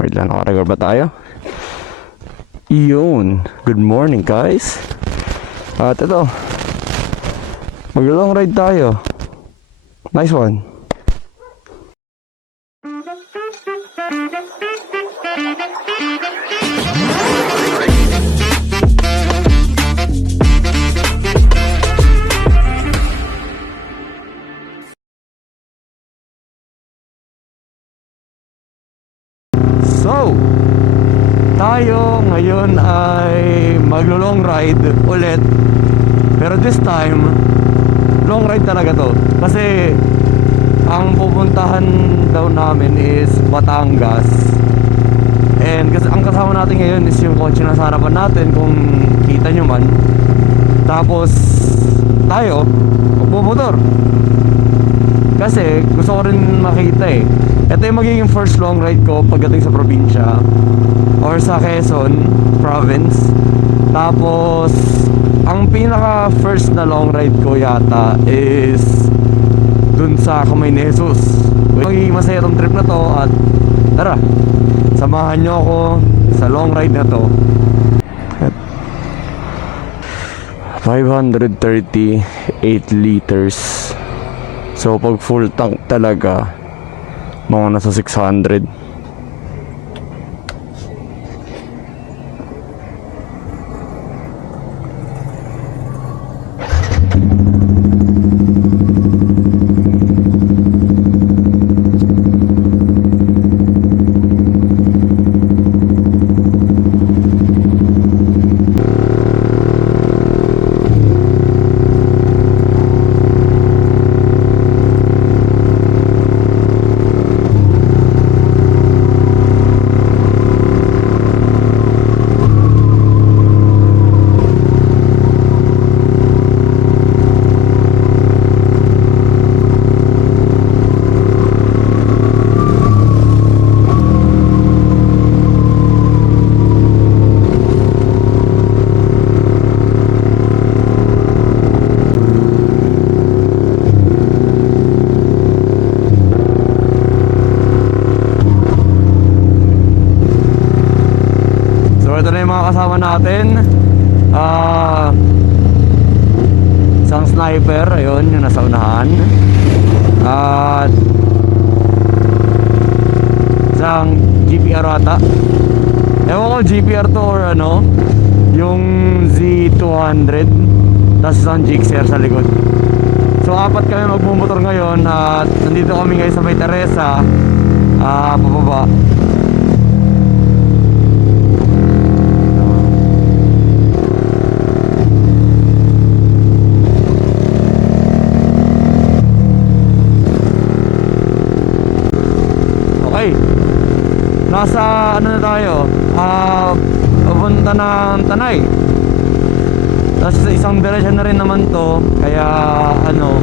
Wait lang, nakarecord ba tayo? Yun. Good morning, guys. At ito, mag-long ride tayo. Nice one. So, tayo ngayon ay maglo-long ride ulit. Pero this time, long ride talaga to. Kasi ang pupuntahan daw namin is Batangas. And kasi ang kasama natin ngayon is yung kotse na sa harapan natin, kung kita nyo man. Tapos tayo magbumotor. Kasi gusto ko rin makita eh. Ito yung magiging first long ride ko pagdating sa probinsya or sa Quezon province. Tapos ang pinaka first na long ride ko yata is dun sa Kamay ni Jesus. Magiging masaya tong trip na to. At tara, samahan nyo ako sa long ride na to. 538 liters. So pag full tank talaga, mga nasa 600. Ito na yung mga kasama natin. Isang sniper, ayun, yung nasa unahan. At isang GPR ata. Ewan ko GPR to or ano, yung Z200. Tapos isang Gixxer sa likod. So apat kami magbumotor ngayon. At nandito kami ngayon sa May Teresa, pababa. Nasa ano na tayo, papunta ng Tanay. Tapos sa isang direksyon na rin naman to. Kaya ano,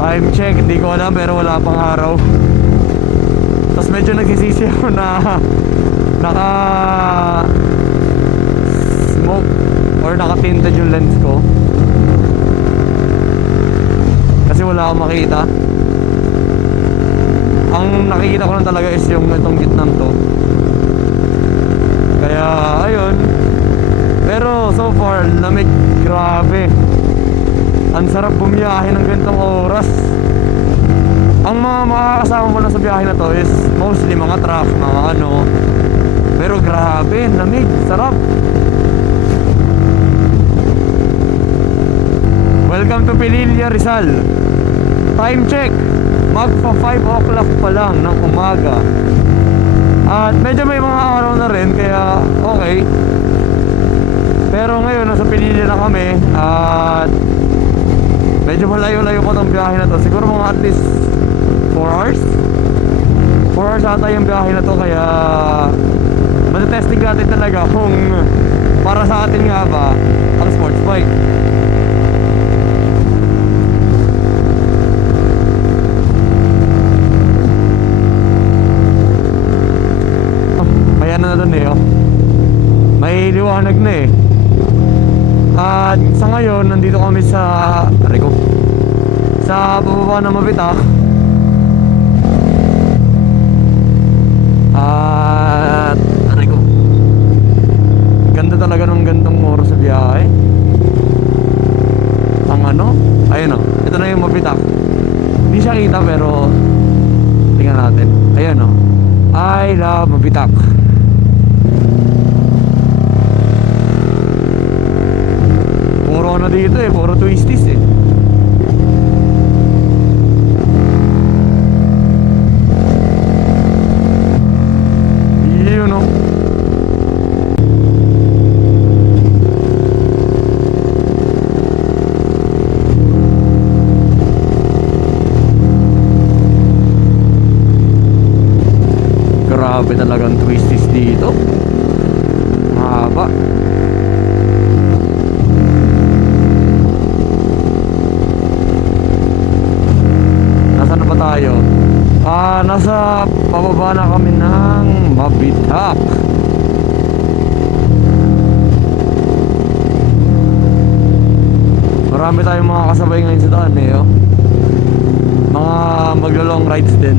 time check, hindi ko alam pero wala pang araw. Tapos medyo nagsisisi ako na naka smoke or naka tinted yung lens ko. Kasi wala akong makita. Ang nakikita ko lang talaga is yung itong gitnang to. Kaya ayun. Pero so far lamig, grabe. Ang sarap bumiyahe ng ganitong oras. Ang mga makakasama mo lang sa biyahe na to is mostly mga truck, mga ano. Pero grabe, lamig, sarap. Welcome to Pililla, Rizal. Time check, magpa 5 o'clock pa lang ng umaga. At medyo may mga araw na rin, kaya okay. Pero ngayon nasa Pililla na kami. At medyo malayo-layo pa tong biyahe na to. Siguro mga at least 4 hours 4 hours ata yung biyahe na to. Kaya matetesting natin talaga kung para sa atin nga ba ang sports bike. Ayan na doon eh, oh. May liwanag na eh. At sa ngayon nandito kami sa sa bababa ng Mabitak. Hindi siya kita pero tingnan natin. Ayan o. I love Mabitak. Puro na dito eh. Puro twisties eh. Yun o. Grabe talagang twisties dito. Mahaba. Nasaan na ba tayo? Nasa pababa na kami ng Mabitak. Marami tayong mga kasabay ngayon sa daan eh, oh. Mga maglo-long rides din.